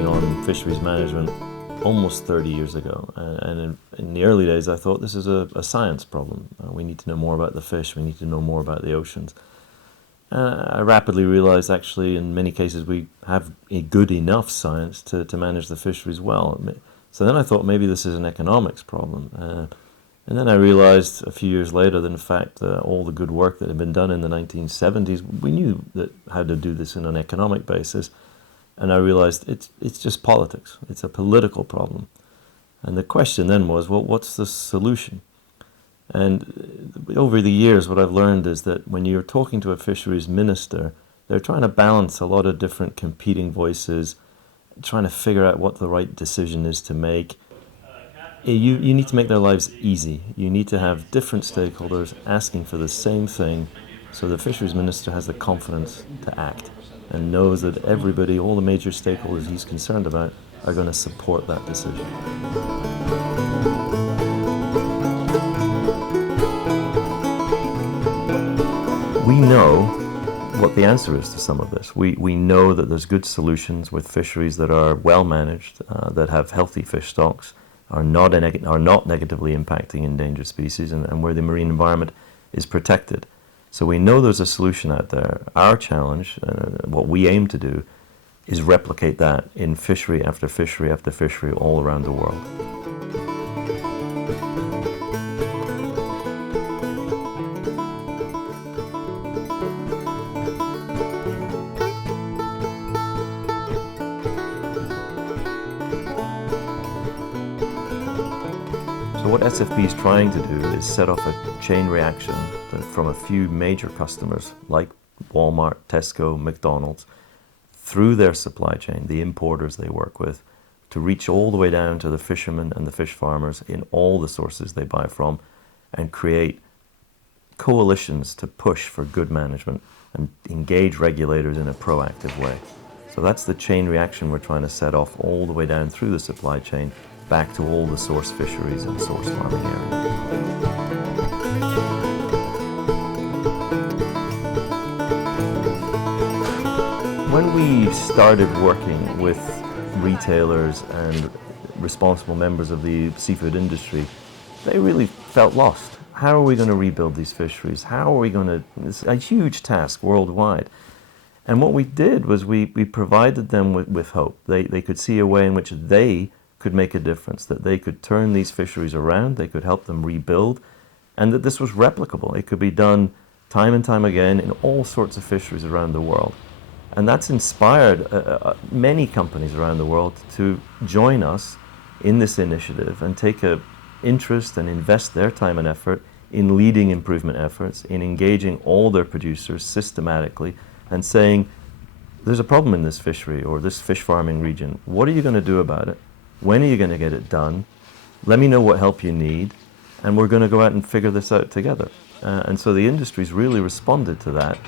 working on fisheries management almost 30 years ago. And in the early days, I thought this is a science problem. We need to know more about the fish. We need to know more about the oceans. I rapidly realized, actually, in many cases, we have a good enough science to manage the fisheries well. So then I thought maybe this is an economics problem. And then I realized a few years later that, in fact, all the good work that had been done in the 1970s, we knew how to do this in an economic basis. And I realized it's just politics. It's a political problem. And the question then was, well, what's the solution? And over the years, what I've learned is that when you're talking to a fisheries minister, they're trying to balance a lot of different competing voices, trying to figure out what the right decision is to make. You need to make their lives easy. You need to have different stakeholders asking for the same thing, so the fisheries minister has the confidence to act and knows that everybody, all the major stakeholders he's concerned about, are going to support that decision. We know what the answer is to some of this. We know that there's good solutions with fisheries that are well managed, that have healthy fish stocks, are not negatively impacting endangered species, and where the marine environment is protected. So we know there's a solution out there. Our challenge, what we aim to do, is replicate that in fishery after fishery after fishery all around the world. So what SFP is trying to do is set off a chain reaction from a few major customers like Walmart, Tesco, McDonald's, through their supply chain, the importers they work with, to reach all the way down to the fishermen and the fish farmers in all the sources they buy from, and create coalitions to push for good management and engage regulators in a proactive way. So that's the chain reaction we're trying to set off all the way down through the supply chain, back to all the source fisheries and source farming areas. When we started working with retailers and responsible members of the seafood industry, they really felt lost. How are we going to rebuild these fisheries? How are we going to, it's a huge task worldwide. And what we did was we provided them with hope. They could see a way in which they could make a difference, that they could turn these fisheries around, they could help them rebuild, and that this was replicable. It could be done time and time again in all sorts of fisheries around the world. And that's inspired many companies around the world to join us in this initiative and take an interest and invest their time and effort in leading improvement efforts, in engaging all their producers systematically and saying, there's a problem in this fishery or this fish farming region. What are you going to do about it? When are you going to get it done? Let me know what help you need, and we're going to go out and figure this out together. And so the industry's really responded to that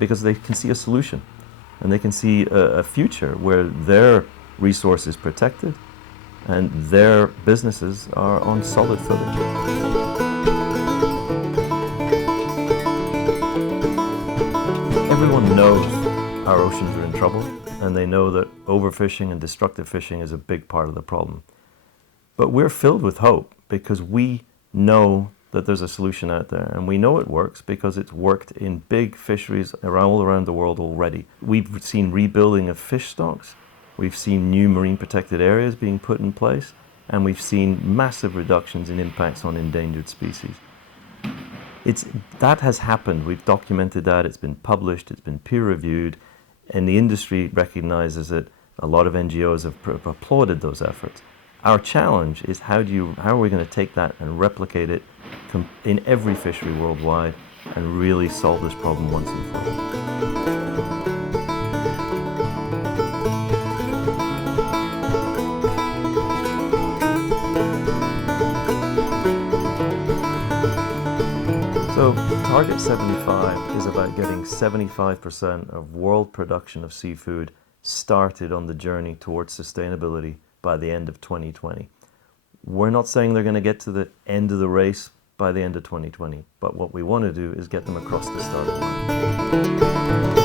because they can see a solution, and they can see a future where their resource is protected and their businesses are on solid footing. Everyone knows our oceans are in trouble, and they know that overfishing and destructive fishing is a big part of the problem. But we're filled with hope because we know that there's a solution out there, and we know it works because it's worked in big fisheries all around the world already. We've seen rebuilding of fish stocks, we've seen new marine protected areas being put in place, and we've seen massive reductions in impacts on endangered species. That has happened. We've documented that. It's been published, it's been peer reviewed, and the industry recognizes it. A lot of NGOs have applauded those efforts. Our challenge is how are we going to take that and replicate it in every fishery worldwide and really solve this problem once and for all. So Target 75 is about getting 75% of world production of seafood started on the journey towards sustainability by the end of 2020. We're not saying they're going to get to the end of the race by the end of 2020, but what we want to do is get them across the starting line.